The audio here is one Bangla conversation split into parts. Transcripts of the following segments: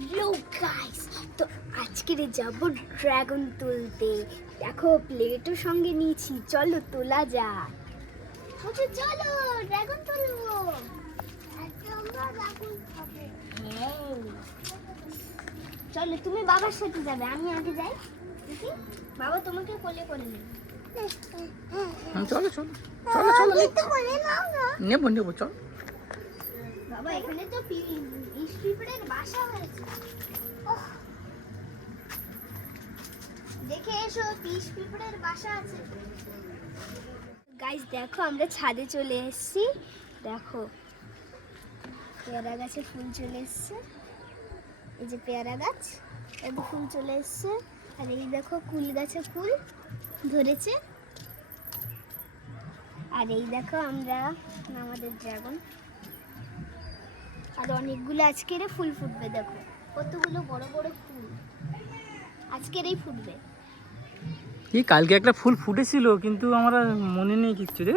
হ্যালো গাইস, তো আজকে যাব ড্রাগন তুলতে। দেখো প্লেটও সঙ্গে নিয়েছি, চলো তোলা যাক। চলো ড্রাগন তুলবো। হ্যাঁ চলো, তুমি বাবার সাথে যাবে, আমি আগে যাই। দেখি বাবা তোমাকে কোলে করে নেবে। চলো চলো চলো চলো নেবো নেবো চলো। বাবা এখানে তো পিঁপড়ের বাসা হয়েছে। দেখে এসো, পিঁপড়ের বাসা আছে। গাইস দেখো, আমরা ছাদে চলে এসেছি। দেখো পেয়ারা গাছে ফুল চলে এসছে। এই যে পেয়ারা গাছ, এতে ফুল চলে এসছে। আর এই দেখো কুল গাছে ফুল ধরেছে। আর এই দেখো আমরা আমাদের ড্রাগন। আর অনেকগুলো আজকের ফুল ফুটবে। দেখো কতগুলো বড় বড় ফুল আজকের এই ফুটবে। কি কালকে একটা ফুল ফুটেছিল, কিন্তু আমার আর মনে নেই কিচ্ছু রে।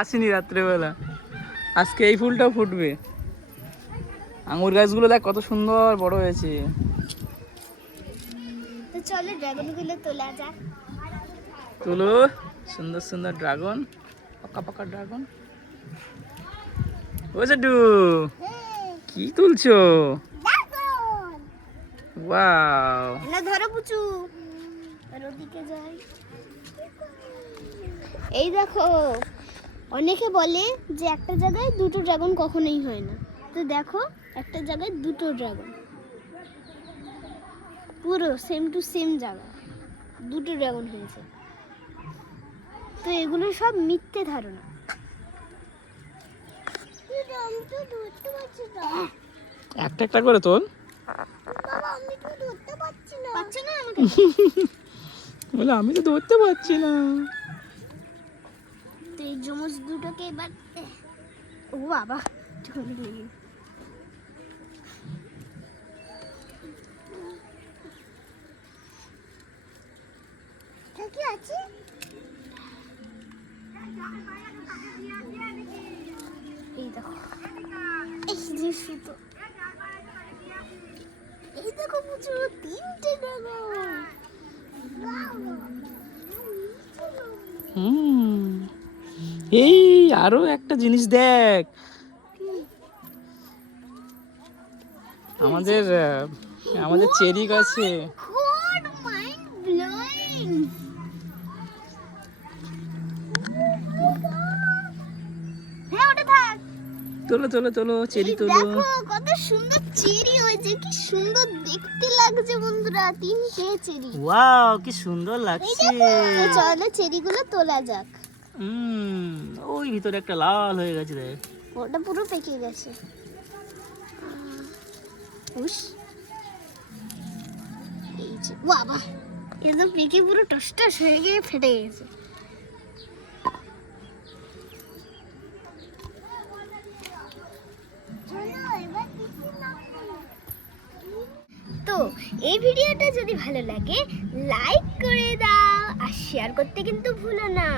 আসেনি রাত্রেবেলা। আজকে এই ফুলটাও ফুটবে। আঙুর গাছগুলো দেখ কত সুন্দর বড় হয়েছে। তো চলো ড্রাগনগুলো তোলা যাক। তোলো, সুন্দর সুন্দর ড্রাগন, পাকা পাকা ড্রাগন। ও জাডু, কি তুলছো? ওয়াও, না ধরো পুচু, আর ওদিকে যাই। এই দেখো, অনেকে বলে যে একটা জায়গায় দুটো ড্রাগন কখনোই হয় না। তো দেখো একটা জায়গায় দুটো ড্রাগন, পুরো সেম টু সেম জায়গা দুটো ড্রাগন হয়েছে। তো এগুলো সব মিথ্যে ধারণা। একটা একটা করে তোল। বলে আমি তো ধরতে পারছি না। তো এই জমজ দুটোকে এবার, ও বাবা চলে গেল। কি আছে? এই দেখো, এই যে সুতো। এই দেখো প্রচুর তিনটে ড্রাগন। এই আরো একটা জিনিস দেখ, আমাদের আমাদের চেরি গাছে। God, mind blowing. হ্যাঁ ওটা থাক। তোলো তোলো তোলো, চেরি এই তোলো। দেখো কত সুন্দর চেরি হয়েছে, কি সুন্দর দেখতে লাগছে বন্ধুরা, তিনটে চেরি। ওয়াও, কি সুন্দর লাগছে। তো চলো চেরিগুলো তোলা যাক। ওই ভিতরে একটা লাল হয়ে গেছে দেখ। ওটা পুরো পেকে গেছে। উস, এই যে বাবা, এটা তো পেকে পুরো টস টস হয়ে গিয়ে ফেটে গেছে। তো এই ভিডিওটা যদি ভালো লাগে লাইক করে দাও, আর শেয়ার করতে কিন্তু ভুলো না।